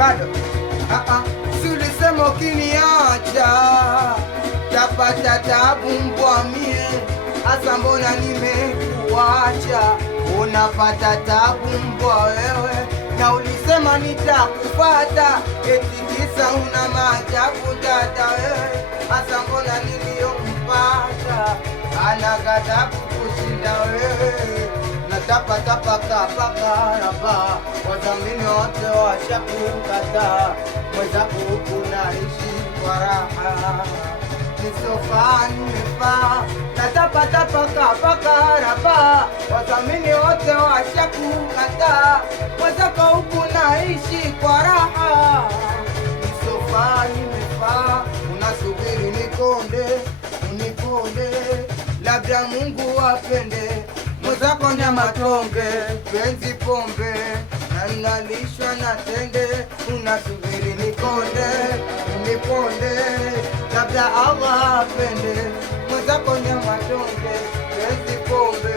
bado si ulisema ukiniacha tapata tabu mbwa mie, asa mbona nimekuacha unapata tabu mbwa wewe, na ulisema nitakupata eti kisa una maajabu dada wewe, asa mbona niliyompata anakata kushinda wewe, natapatapa kapakarapa wadhamini wote washakukata, mwenzako huku naishi kwa raha nisofaa nimefaa, natapatapa kapakarapa wadhamini wote washakukata, mwenzako huku naishi kwa raha nisofaa nimefaa, unasubiri nikonde uniponde, labda Mungu wapende mwenzako nyama tonge, penzi pombe na nalishwa na tende, unasubiri nikonde uniponde, labda Allah apende mwenzako nyama tonge, penzi pombe.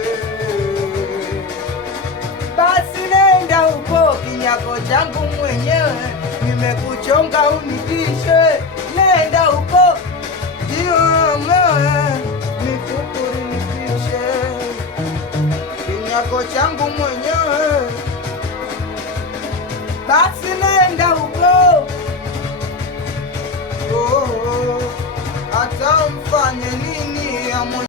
Basi nenda uko kinyago changu mwenyewe, nimekuchonga unitishe